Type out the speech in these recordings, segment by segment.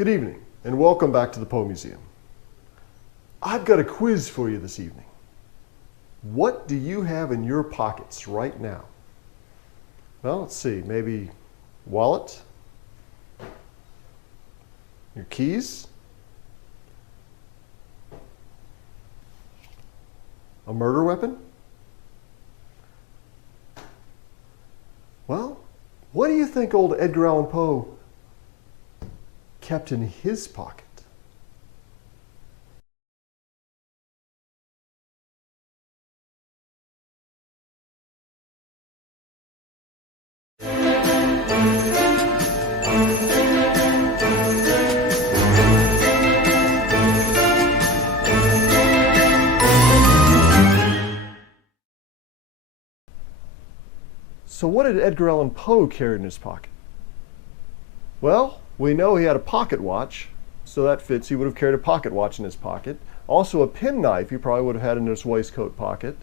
Good evening, and welcome back to the Poe Museum. I've got a quiz for you this evening. What do you have in your pockets right now? Well, let's see, maybe wallet, your keys, a murder weapon? Well, what do you think old Edgar Allan Poe kept in his pocket? So what did Edgar Allan Poe carry in his pocket? Well, we know he had a pocket watch, so that fits. He would have carried a pocket watch in his pocket. Also a penknife he probably would have had in his waistcoat pocket.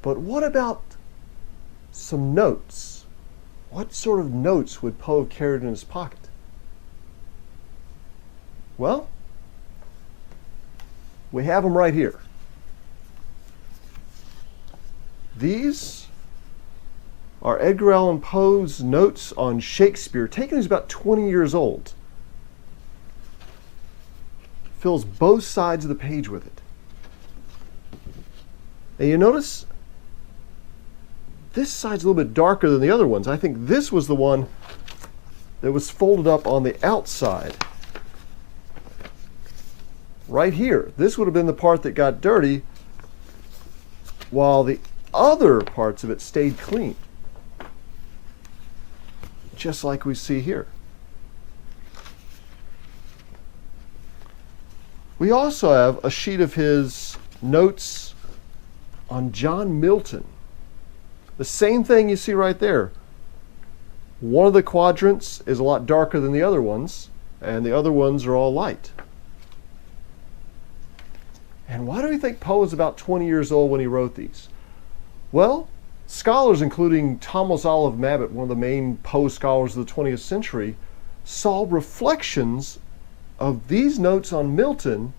But what about some notes? What sort of notes would Poe have carried in his pocket? Well, we have them right here. These are Edgar Allan Poe's notes on Shakespeare, taken when he was about 20 years old. Fills both sides of the page with it. And you notice this side's a little bit darker than the other ones. I think this was the one that was folded up on the outside. Right here. This would have been the part that got dirty, while the other parts of it stayed clean. Just like we see here. We also have a sheet of his notes on John Milton. The same thing you see right there. One of the quadrants is a lot darker than the other ones, and the other ones are all light. And why do we think Poe was about 20 years old when he wrote these? Well, scholars, including Thomas Olive Mabbott, one of the main Poe scholars of the 20th century, saw reflections of these notes on Milton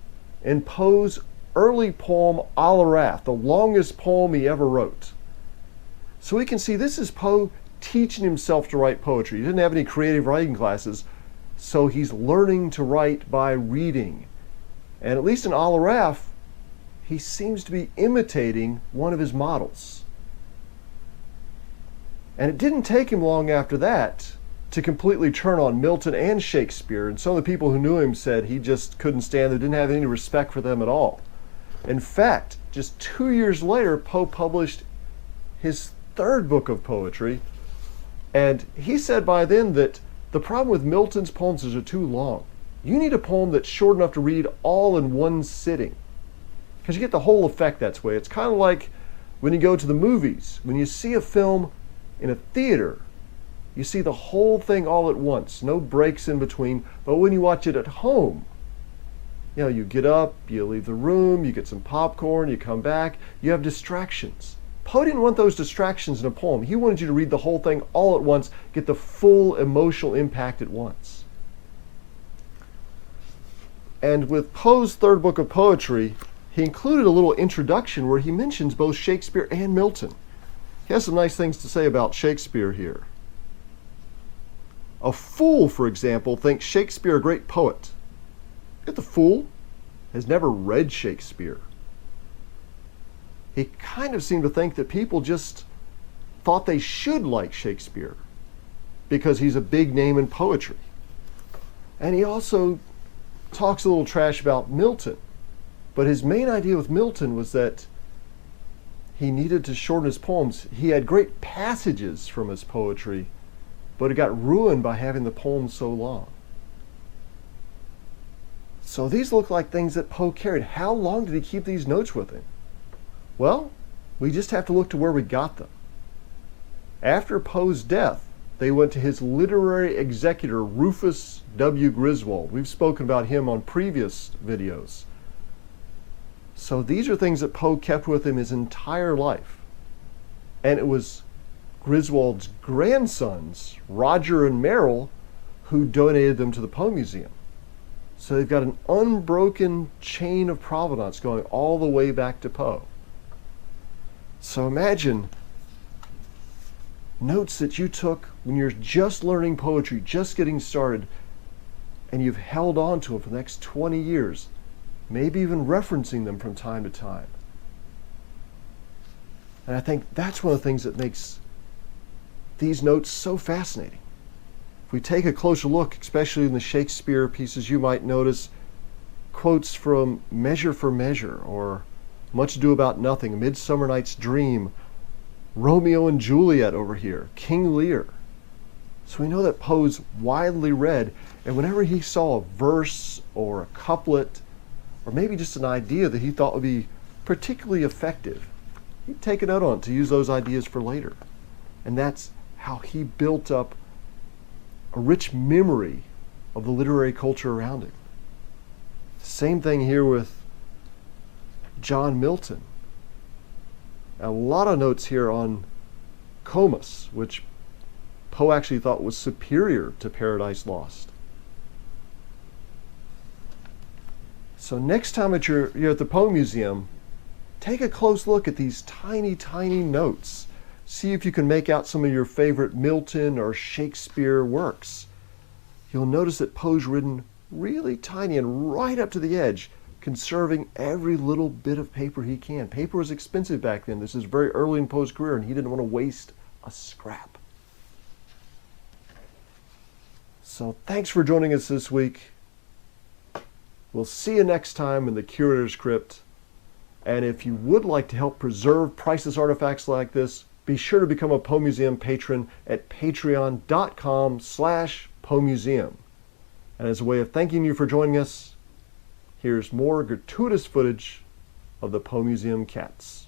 in Poe's early poem, Allan, the longest poem he ever wrote. So we can see this is Poe teaching himself to write poetry. He didn't have any creative writing classes, so he's learning to write by reading. And at least in Allan, he seems to be imitating one of his models. And it didn't take him long after that to completely turn on Milton and Shakespeare. And some of the people who knew him said he just couldn't stand them, didn't have any respect for them at all. In fact, just 2 years later, Poe published his third book of poetry. And he said by then that the problem with Milton's poems is they're too long. You need a poem that's short enough to read all in one sitting, because you get the whole effect that way. It's kind of like when you go to the movies. When you see a film in a theater, you see the whole thing all at once, no breaks in between. But when you watch it at home, you know, you get up, you leave the room, you get some popcorn, you come back, you have distractions. Poe didn't want those distractions in a poem. He wanted you to read the whole thing all at once, get the full emotional impact at once. And with Poe's third book of poetry, he included a little introduction where he mentions both Shakespeare and Milton. He has some nice things to say about Shakespeare here. A fool, for example, thinks Shakespeare a great poet. Yet the fool has never read Shakespeare. He kind of seemed to think that people just thought they should like Shakespeare because he's a big name in poetry. And he also talks a little trash about Milton. But his main idea with Milton was that he needed to shorten his poems. He had great passages from his poetry, but it got ruined by having the poems so long. So these look like things that Poe carried. How long did he keep these notes with him? Well, we just have to look to where we got them. After Poe's death, they went to his literary executor, Rufus W. Griswold. We've spoken about him on previous videos. So these are things that Poe kept with him his entire life. And it was Griswold's grandsons, Roger and Merrill, who donated them to the Poe Museum. So they've got an unbroken chain of provenance going all the way back to Poe. So imagine notes that you took when you're just learning poetry, just getting started, and you've held on to them for the next 20 years, maybe even referencing them from time to time. And I think that's one of the things that makes these notes so fascinating. If we take a closer look, especially in the Shakespeare pieces, you might notice quotes from Measure for Measure, or Much Ado About Nothing, A Midsummer Night's Dream, Romeo and Juliet over here, King Lear. So we know that Poe's widely read, and whenever he saw a verse or a couplet, or maybe just an idea that he thought would be particularly effective, he'd take a note on it to use those ideas for later. And that's how he built up a rich memory of the literary culture around him. Same thing here with John Milton. A lot of notes here on Comus, which Poe actually thought was superior to Paradise Lost. So next time that you're at the Poe Museum, take a close look at these tiny, tiny notes. See if you can make out some of your favorite Milton or Shakespeare works. You'll notice that Poe's written really tiny and right up to the edge, conserving every little bit of paper he can. Paper was expensive back then. This is very early in Poe's career, and he didn't want to waste a scrap. So thanks for joining us this week. We'll see you next time in the Curator's Crypt. And if you would like to help preserve priceless artifacts like this, be sure to become a Poe Museum patron at patreon.com/PoeMuseum. And as a way of thanking you for joining us, here's more gratuitous footage of the Poe Museum cats.